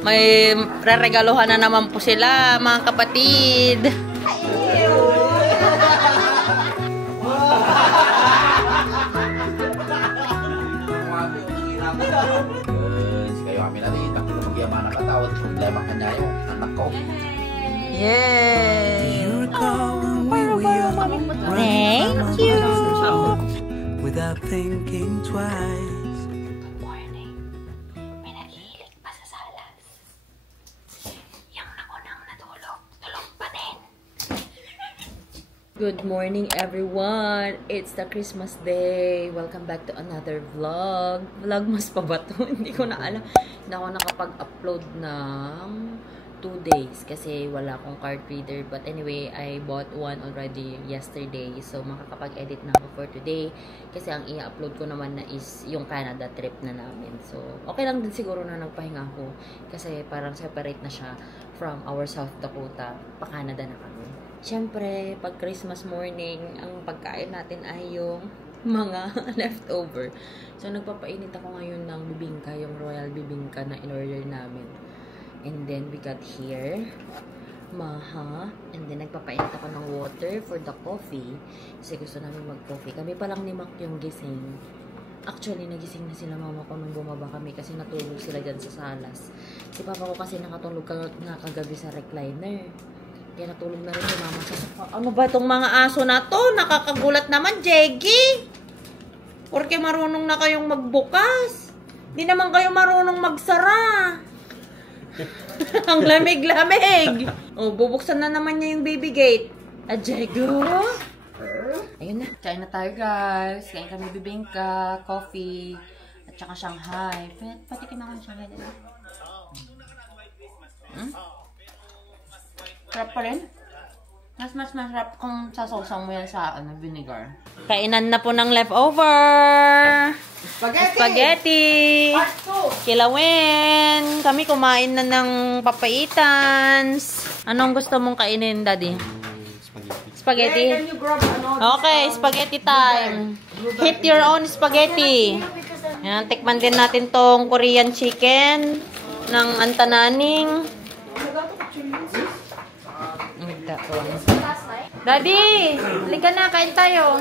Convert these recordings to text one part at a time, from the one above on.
May reregaluhan na naman po sila, mga kapatid. Kayo kami natin, takot na magyaman na katawad. Lamang kanya yung anak ko. Yay! Thank you. Without thinking twice. Good morning. May naghihilig pa sa salas. Yung nakunang natulog, tulog pa din. Good morning, everyone. It's the Christmas day. Welcome back to another vlog. Vlogmas pa ba to? Hindi ko na alam. Hindi ako nakapag-upload ng 2 days kasi wala akong card reader. But anyway, I bought one already yesterday. So, makakapag-edit na ako for today. Kasi ang i-upload ko naman na is yung Canada trip na namin. So, okay lang din siguro na nagpahinga ako. Kasi parang separate na siya from our South Dakota. Pa-Canada na kami. Siyempre, pag Christmas morning, ang pagkain natin ay yung mga leftover. So, nagpapainit ako ngayon ng bibingka, yung royal bibingka na in-order namin. And then, we got here, maha. And then, nagpapainit ako ng water for the coffee. Kasi gusto namin mag-coffee. Kami pa lang ni Mac yung gising. Actually, nagising na sila mama ko nung bumaba kami kasi natulog sila dyan sa salas. Si papa ko kasi nakatulog na kagabi sa recliner. Kaya natulog na rin si mama sa sofa. Ano ba itong mga aso na to? Nakakagulat naman, Jeggy! Porque marunong na kayong magbukas. Di naman kayo marunong magsara. Ang lamig-lamig. Oh, bubuksan na naman niya yung baby gate. Ajego. Ayun na. Kain na tayo, guys. Kain kami bibingka, coffee, at saka Shanghai. Patikin ako ng Shanghai din. Sarap pa rin. Mas masarap kung sasawsaw mo yan sa vinegar. Kainan na po ng leftover. Spaghetti. Kilawin. Kami kumain na ng papaitans. Anong gusto mong kainin, Daddy? Spaghetti. Okay, spaghetti time. Hit your own spaghetti. Yan, tikman din natin tong Korean chicken ng Antananing. Daddy, halika na, kain tayo.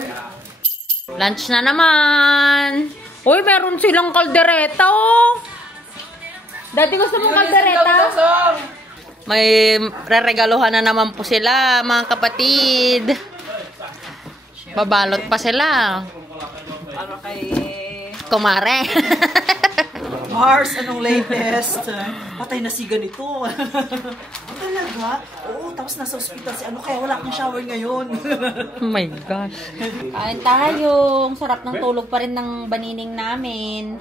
Lunch na naman. Uy, meron silang kaldereta, oh. Daddy, gusto mong kaldereta? May reregaluhan na naman po sila, mga kapatid. Babalot pa sila. Para kay Kumare. Mars, anong latest? Patay na si ganito. Talaga? Oo, tapos nasa ospital si ano, kaya wala akong shower ngayon. Oh my gosh. Kain tayo. Ang sarap ng tulog pa rin ng banining namin.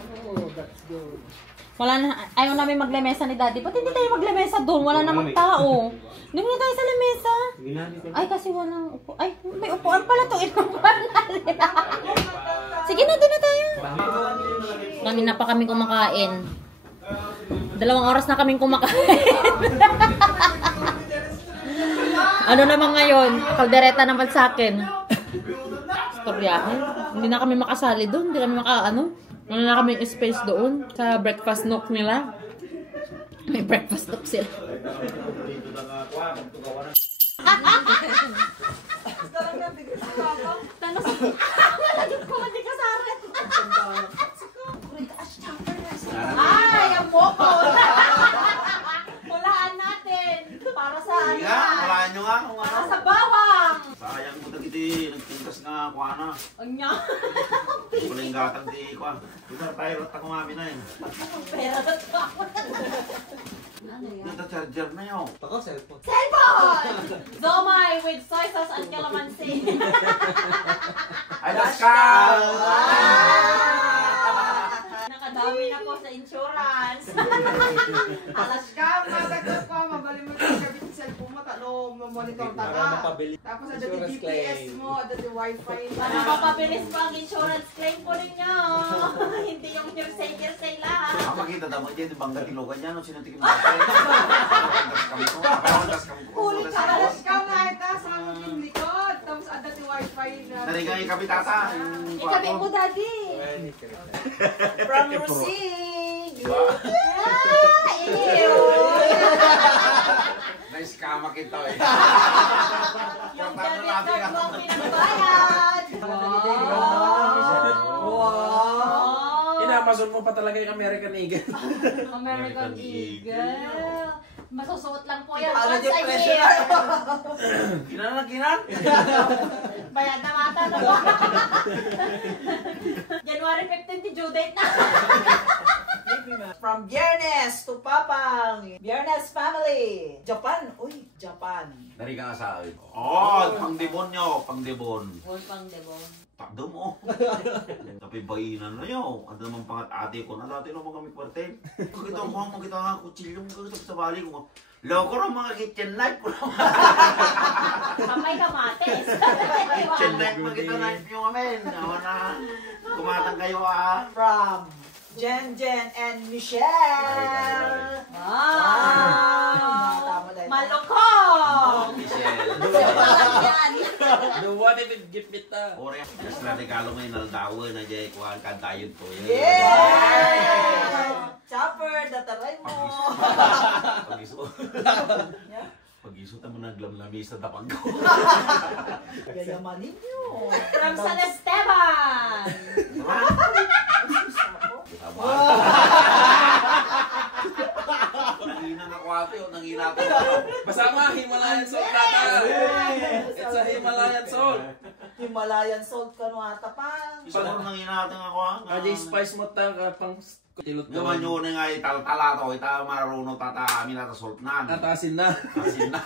Wala na, ayaw namin maglemesa ni Daddy. Ba't hindi tayo maglemesa doon? Wala namang tao. Hindi mo na tayo sa lamesa. Ay, kasi walang upo. Ay, may upuan pala itong inupuan natin. Sige na, doon na tayo. Kanina pa kami kumakain. 2 oras na kaming kumakain. Ano naman ngayon? Kaldereta naman sa akin. Storyahin. Hindi na kami makasali doon. Hindi kami wala na kami space doon sa breakfast nook nila. May breakfast nook sila. Ay, ang boko! Hulaan natin! Para sa ano nga? Hulaan nyo nga. Para sa bawang! Sayang ko nagiti, nagtintas nga ako na. Ang niya! Wala yung gatag di ko. Lugar tayo, rata ko mami na yun. Pera ba ito? Ito charger na yun. Ako, cellphone. Cellphone! Zomay with soy sauce and calamansi. Ay, Pascal! Nakadami na po sa insurance. Alas ka, masagot ko, magaling mo yung kabit sa cellphone mo, talong, monitor taka. Tapos ada di GPS mo, ada di wifi. Ano mapabilis pa ang insurance claim po ninyo? Hindi yung hearsay lang. Ang makita daw mo dyan, bangga tilogan niya, no? Sinuntikin mo. Huli ka, alas ka nga ita, sa aking likod. Tapos ada di wifi na. Narigay yung kabit ata. Ikabi mo, Daddy. From Rosig. Ew! makinto eh. Yung debit card mo ang pinagbayad. Wow! In-Amazon mo pa talaga yung American Eagle. American Eagle. Masusuot lang po yan Ano once yung a presyo year. na? Ginan? Bayad na mata na po. January 15 di due date na. From Biernes to Papang. Biernes family. Japan. Uy, Japan. Dari ka nga sa akin. Oh, pangdibon nyo, pangdibon. Wolfgang Debon. Takdo mo. Tapi bayinan na yun. Ano naman pangat ate ko na dati naman kami kwartel. Kita mo mo kita nga kutsilyo mo sa bali ko. Loko ng mga kitchen knife ko naman. Kapay kamates. Kitchen knife makita knife nyo kami. Nawa na. Kumatang kayo ah. From Jen and Michelle. Wow! Malukong! Michelle. The one if it gift it ta. Ore, just radikalo may naldawa na jay kuhan kantayon to. Yeah! Chopper, dataray mo. Pag-iso mo naglamlami sa tapag ko. Gayamanin nyo. From San Esteban! Nanginan ako ate o nanginan ako. Basama, Himalayan salt nata. It's a Himalayan salt. Himalayan salt ka no ata pang. Siguro nanginan ako ha. Kaya spice mo ta pang tilot mo. Gawan nyo na nga ital-tala to. Ita marunong tata amin na salt nan. Atasin na. Asin na.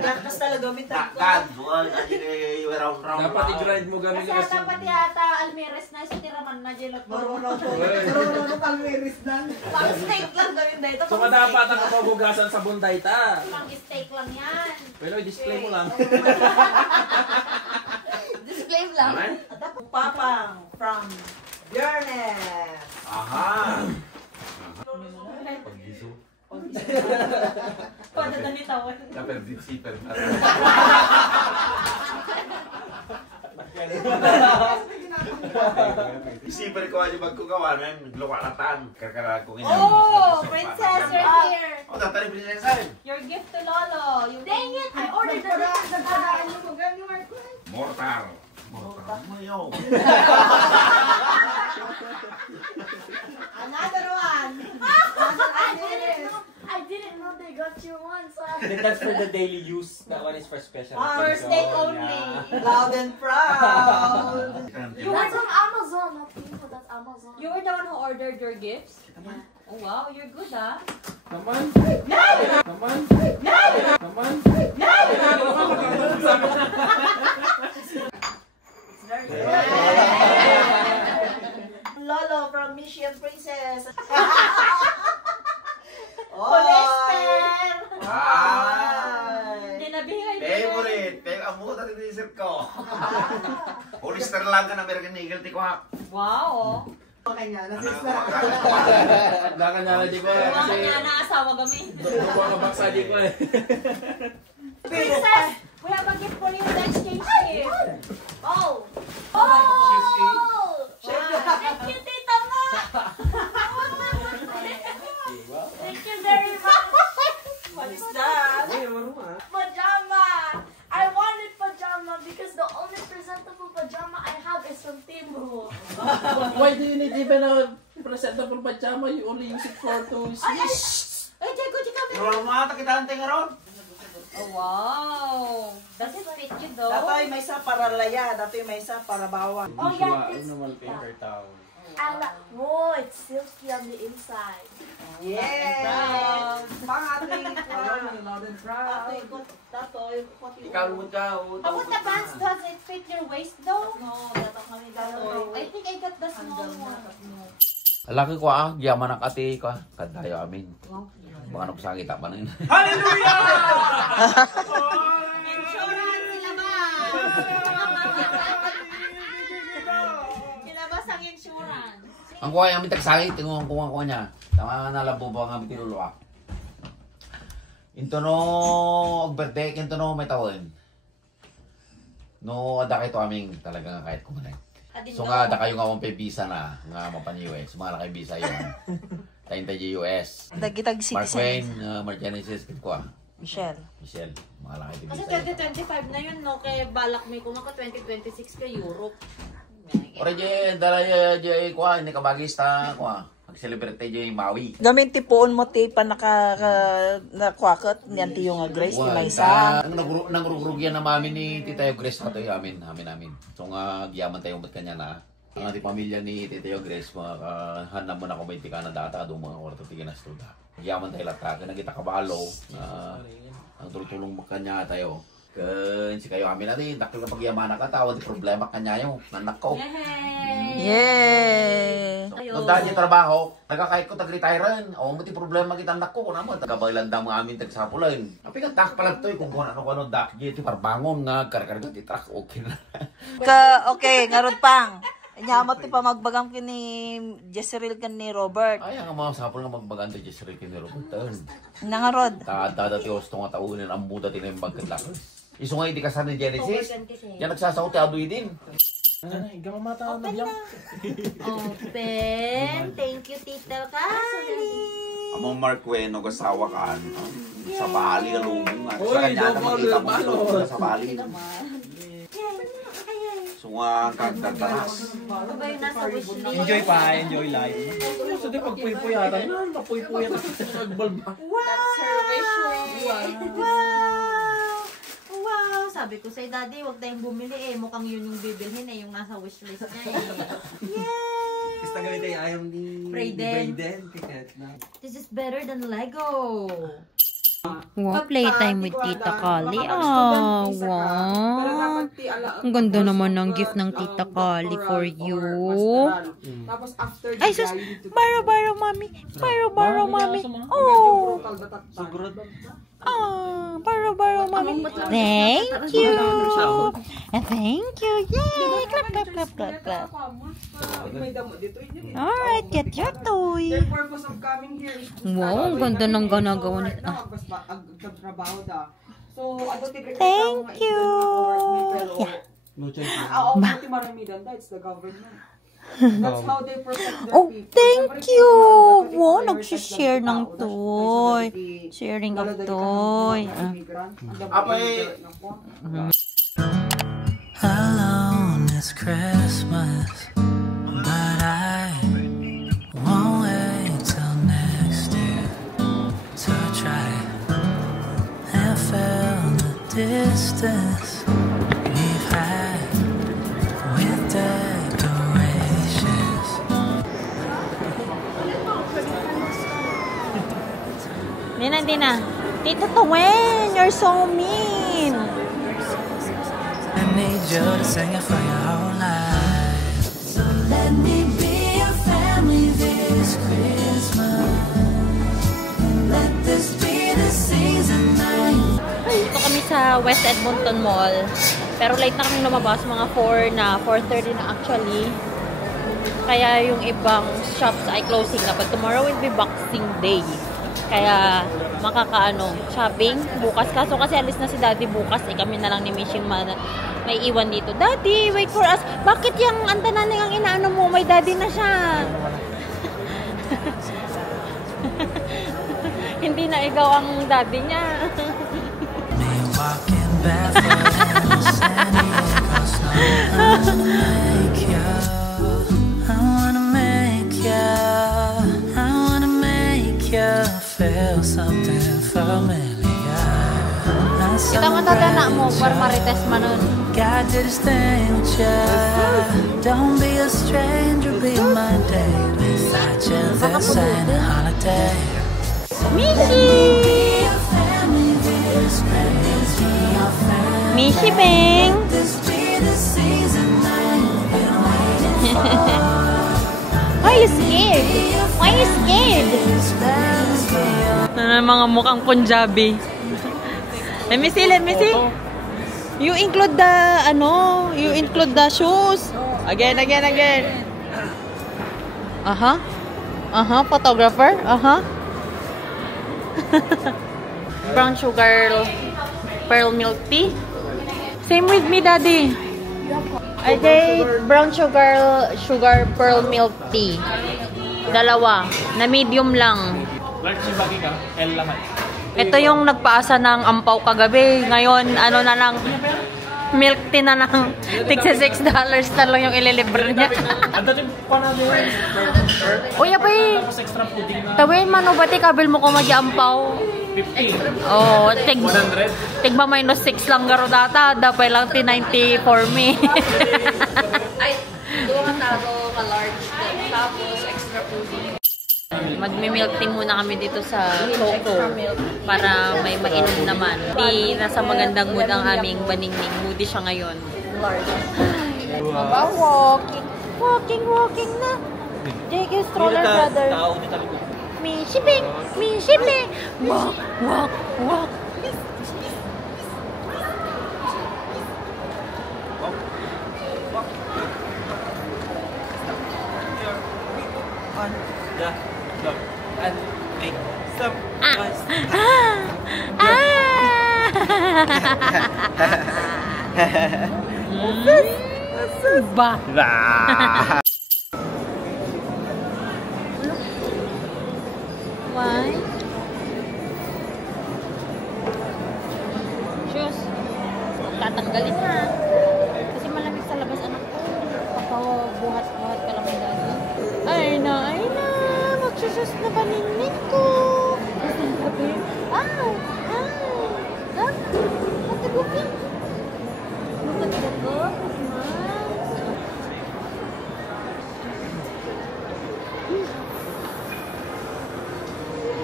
Gatas talaga minta ko. Takad. Buwan. Kasi kayo round-round. Dapat i-grind mo gamit Kasi ata pati ata Almeres na sa tiraman na jelot mo. Marunong ko. Uy. Marunong kalweris nan. Pang steak lang gawin dito. So dapat ang kapabugasan sa bunday ta. Pang steak lang yan. Pero i-display mo lang. Disclaim lang. Amen? Papang from Biernes. Aha. Pag-iso. Paano na nitawan? Kaperdit-siper na. Isiper ko aja magkukawanan. Naglukalatan. Karkara ko ganyan. Oh, princess, you're here. Oh, tatari prinsesa. Your gift to Lolo. Dang it, I ordered the Nagpadaan nyo mo ganyan, Marco. Mortar. Mortar mo yun. Another one. I didn't know they got you one, so That's for the daily use. That one is for special First occasion. date only. Yeah. Loud and proud. that's on Amazon, not people. That's Amazon. You were the one who ordered your gifts? Oh wow, you're good ah. Naman. Naman. Naman. Lolo from Mission Princess. Holester! Ay. Tinabingay Favorite. Ang mo dati t-shirt ko. Hollister lang ka na American Eagle ti ko ha. Wow. Kanya na. Dakan na di ko Mga kasi nga na asawa kami. kuha ka baksa di ko eh. Princess, we have a gift for you. Let's change gift. Oh, Oh! Thank you, Tita Ma! thank you very much. What is that? Pajama. I wanted pajama because the only presentable pajama I have is from Timu. Why do you need even a presentable pajama? You only use it for to sleep. Ay, Diego, di kami. Pero mga takitante nga ron. Oh, wow. Does it fit you though? Datoy may isa para laya, datoy may isa para bawang. Oh yeah, this. Normal paper towel. Oh, it's silky on the inside. Yeah. Pangating loud and proud. Datoy, Ikaw mo siya. How about the pants? Does it fit your waist though? No, dato kami datoy. I think I got the small one. Laki ko ah, yaman ang ate ko ah. Kantayo amin. Baka na sa kita pa na yun. Insurance, ilabas! Ilabas ang insurance. Ang kuha yung amin tagsakit, tingong kuha niya. Tama nga nalabo ba ang amin tinuluwa. Into no, ogberdek, into no may tawin. No, ada kayo aming talaga nga kahit kumanay. So nga, ada kayo nga mong visa na, nga mapaniwe. So mga lakay visa yun. Tayo tayo US. Dagitag Mark Wayne, Mark Genesis, ko ah. Michelle. Michelle, malaki Kasi 2025 na yun, no? Kaya balak may kumaka 2026 ka Europe. Ora je dala je kwa ini kabagista kwa. Mag-celebrate tayo yung Maui. Gamin tipuon mo ti pa nakwakot niyan ti yung Grace ti Maysa. Ang nagrurugyan na mami ni Tita Grace na tayo amin. So nga giyaman tayo mat kanya na. Ang ating pamilya ni Tita Grace hanap mo na kung may tika na data doon mga orto tika na studa. Giyaman tayo lahat ka nagita kabalo ang tulong mo kanya tayo. Kan si kayo amin natin dakil na pagyaman ka tawad di problema kanya yung nanak ko. Yay! Nung dahil yung trabaho, nagkakait ko tag-retirean. O, mati problema kita anak ko. Kung naman, tagabaylandang mga amin tagsapulan. Kapag tak pala ito, kung ano, dak, ito, parbangon nga, karkarga, titrak, okay na. Okay, ngarod pang. Nyamot ti pa magbagang kini Jezreel kan ni Robert. Ay, ang mga sapul nga magbaganda Jezreel kini Robert. Nangarod. Tada ti osto nga taunin ang muda tinembag kadlakos. Iso nga hindi kasana ni Genesis. Yan nagsasaw ti adoy din. Ay, gamamata na biyang. Open. Thank you, Tita Kali. Among Mark Bueno, kasawa ka, sa Bali, alubong nga. Uy, Sa kanya na makita mo double sila sa Bali. So nga, kagdagdaras. Ano ba yung nasa wish list? Enjoy pa, enjoy life. So, di pagpuy-puyatan. Mapuy-puyatan sa nagbalba. That's her wish list. Wow! Wow! Sabi ko sa'yo, Daddy, huwag tayong bumili eh. Mukhang yun yung bibilhin eh, yung nasa wish list niya eh. Yay! Kasi tagal ito yung ayaw ni Brayden. This is better than Lego. Wow, playtime with Tita Kali. Oh, wow. Ang ganda naman ng gift ng Tita Kali for you. Tapos after Ay, sus! Baro-baro, mami. Baro-baro, mami. Oh! Oh, baro-baro, mami. Thank you! Thank you! Yay! Clap, clap, clap, clap, clap. Alright, get your toy. The purpose of coming here is to Wow, ang ganda ng ginagawa nito. Thank you. No choice. Buti marami dan, it's the government. That's how they protect their Oh, people. thank you! Wow, nag-share ng toy. Sharing of toy. Alone it's Christmas, but I won't wait till next year to try and feel the distance we've had with decorations. Dina. Tita Twen, you're so mean. I need you to sing it for your whole life. So let me be your family this Christmas. Let this be the season night. Dito kami sa West Edmonton Mall. Pero late na kami lumabas, mga 4 na, 4:30 na actually. Kaya yung ibang shops ay closing na. But tomorrow will be Boxing Day. Kaya shopping bukas. Kaso kasi alis na si Daddy bukas. Kami na lang ni Mish yung may iwan dito. Daddy, wait for us. Bakit yung antananing ang inaano mo? May Daddy na siya. Hindi na ikaw ang Daddy niya. Me walking barefoot in the San Diego snow. I wanna make you feel something familiar. Kita mo tatana mo, para marites manon. God did his thing with you. Don't be a stranger, be my date. Without you, this ain't a holiday. Mishi! Mishi Bang! Why you scared? Why you scared? Mga mukhang Punjabi. Let me see. You include the shoes. Again. Photographer. Brown sugar pearl milk tea. Same with me, Daddy. I did brown sugar pearl milk tea. Dalawa. Na medium lang. Large yung bagi ka, L lahat. Ito yung nagpaasa ng ampaw kagabi. Ngayon, ano na lang, milk tea na lang. Tigsa $6 na lang yung ililibre niya. Ang dating pa namin. Uy, apay. Tapos extra pudding na. Tawin man, o bati kabil mo ko mag-ampaw. 50. Oh, 100. tigba minus 6 lang garo data. Dapay lang T90 for me. Ay, doon ka talo ka large. Tapos extra pudding. Magmi-milk tea muna kami dito sa Coco para may mainom naman. Di nasa magandang mood ang aming baningning. Moody siya ngayon. Aba, walking na. Take your stroller, brother. Me shipping. Walk. Look, and make some noise. Ba? Why? Shoes. Tatanggalin na. Kasi malamig sa labas, anak ko. Papabuhat-buhat ka lang yung dati. Ay na. Magsusus na paninnig ko. Gusto mo sabihin? Matagupin. Matagupin.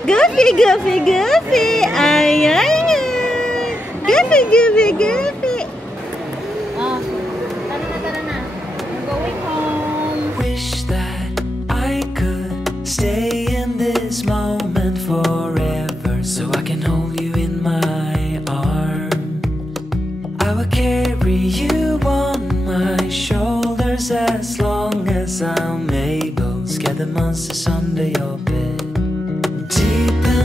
Goofy. Ay. Goofy. Tara na. We're going home. Wish that I could stay in this moment forever, so I can hold you in my arms. I will carry you on my shoulders as long as I'm able. Scare the monsters under your bed.